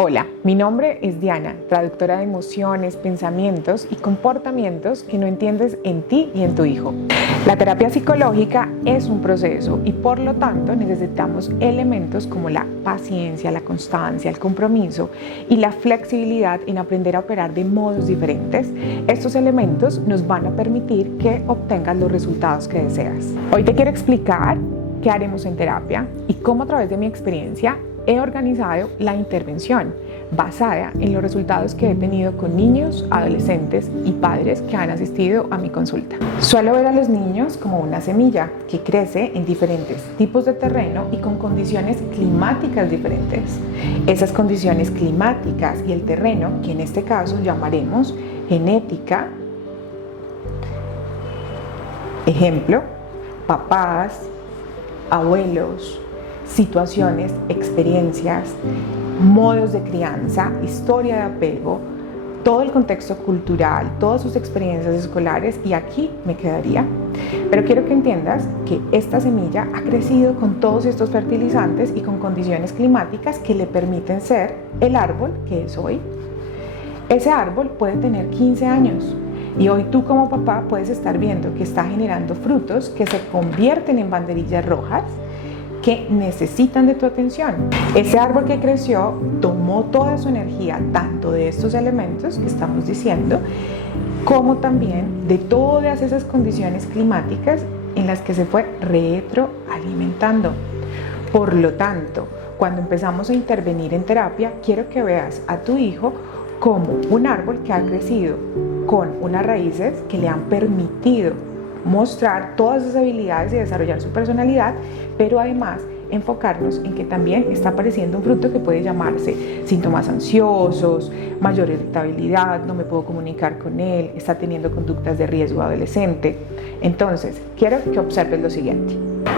Hola, mi nombre es Diana, traductora de emociones, pensamientos y comportamientos que no entiendes en ti y en tu hijo. La terapia psicológica es un proceso y por lo tanto necesitamos elementos como la paciencia, la constancia, el compromiso y la flexibilidad en aprender a operar de modos diferentes. Estos elementos nos van a permitir que obtengas los resultados que deseas. Hoy te quiero explicar qué haremos en terapia y cómo a través de mi experiencia he organizado la intervención basada en los resultados que he tenido con niños, adolescentes y padres que han asistido a mi consulta. Suelo ver a los niños como una semilla que crece en diferentes tipos de terreno y con condiciones climáticas diferentes. Esas condiciones climáticas y el terreno, que en este caso llamaremos genética, ejemplo, papás, abuelos, situaciones, experiencias, modos de crianza, historia de apego, todo el contexto cultural, todas sus experiencias escolares, y aquí me quedaría. Pero quiero que entiendas que esta semilla ha crecido con todos estos fertilizantes y con condiciones climáticas que le permiten ser el árbol que es hoy. Ese árbol puede tener 15 años y hoy tú como papá puedes estar viendo que está generando frutos que se convierten en banderillas rojas que necesitan de tu atención. Ese árbol que creció tomó toda su energía, tanto de estos elementos que estamos diciendo, como también de todas esas condiciones climáticas en las que se fue retroalimentando. Por lo tanto, cuando empezamos a intervenir en terapia, quiero que veas a tu hijo como un árbol que ha crecido con unas raíces que le han permitido mostrar todas sus habilidades y desarrollar su personalidad, pero además enfocarnos en que también está apareciendo un fruto que puede llamarse síntomas ansiosos, mayor irritabilidad, no me puedo comunicar con él, está teniendo conductas de riesgo adolescente. Entonces, quiero que observes lo siguiente.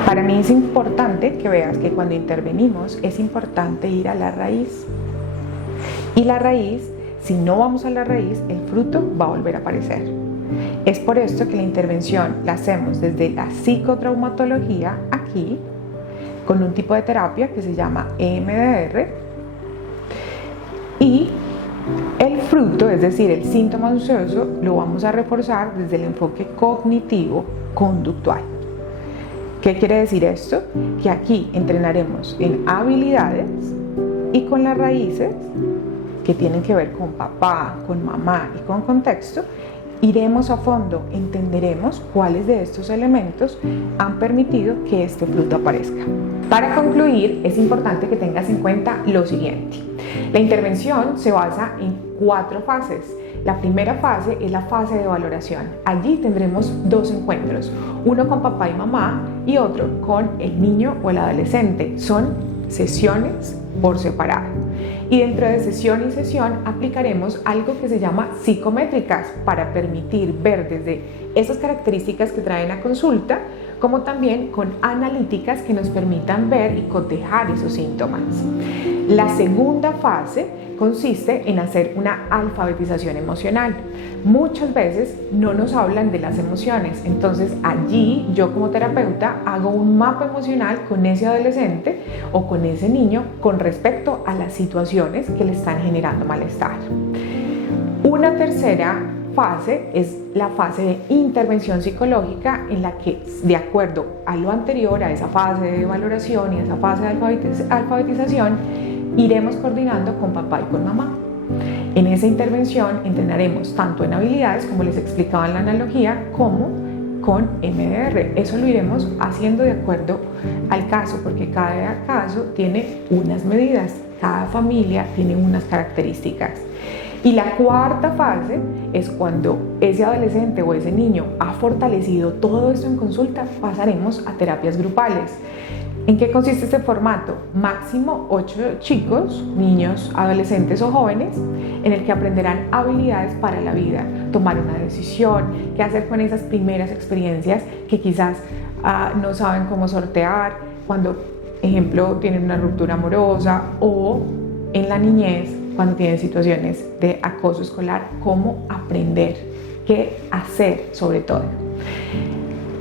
Para mí es importante que veas que cuando intervenimos es importante ir a la raíz. Y la raíz, si no vamos a la raíz, el fruto va a volver a aparecer. Es por esto que la intervención la hacemos desde la psicotraumatología aquí, con un tipo de terapia que se llama EMDR, y el fruto, es decir, el síntoma ansioso, lo vamos a reforzar desde el enfoque cognitivo-conductual. ¿Qué quiere decir esto? Que aquí entrenaremos en habilidades y con las raíces que tienen que ver con papá, con mamá y con contexto. Iremos a fondo, entenderemos cuáles de estos elementos han permitido que este fruto aparezca. Para concluir, es importante que tengas en cuenta lo siguiente. La intervención se basa en 4 fases. La primera fase es la fase de valoración. Allí tendremos 2 encuentros, uno con papá y mamá y otro con el niño o el adolescente. Son sesiones por separado. Y dentro de sesión y sesión aplicaremos algo que se llama psicométricas para permitir ver desde esas características que traen a consulta, como también con analíticas que nos permitan ver y cotejar esos síntomas. La segunda fase consiste en hacer una alfabetización emocional. Muchas veces no nos hablan de las emociones, entonces allí yo como terapeuta hago un mapa emocional con ese adolescente o con ese niño con respecto a las situaciones que le están generando malestar. Una tercera fase es la fase de intervención psicológica, en la que, de acuerdo a lo anterior, a esa fase de valoración y a esa fase de alfabetización, iremos coordinando con papá y con mamá. En esa intervención entrenaremos tanto en habilidades, como les explicaba en la analogía, como con MDR. Eso lo iremos haciendo de acuerdo al caso, porque cada caso tiene unas medidas, cada familia tiene unas características. Y la cuarta fase es cuando ese adolescente o ese niño ha fortalecido todo esto en consulta, pasaremos a terapias grupales. ¿En qué consiste este formato? Máximo 8 chicos, niños, adolescentes o jóvenes, en el que aprenderán habilidades para la vida, tomar una decisión, qué hacer con esas primeras experiencias que quizás no saben cómo sortear, cuando, ejemplo, tienen una ruptura amorosa, o en la niñez, cuando tienen situaciones de acoso escolar, cómo aprender, qué hacer sobre todo.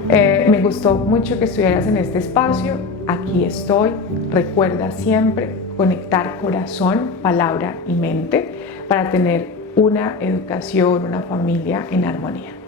Me gustó mucho que estuvieras en este espacio. Aquí estoy. Recuerda siempre conectar corazón, palabra y mente para tener una educación, una familia en armonía.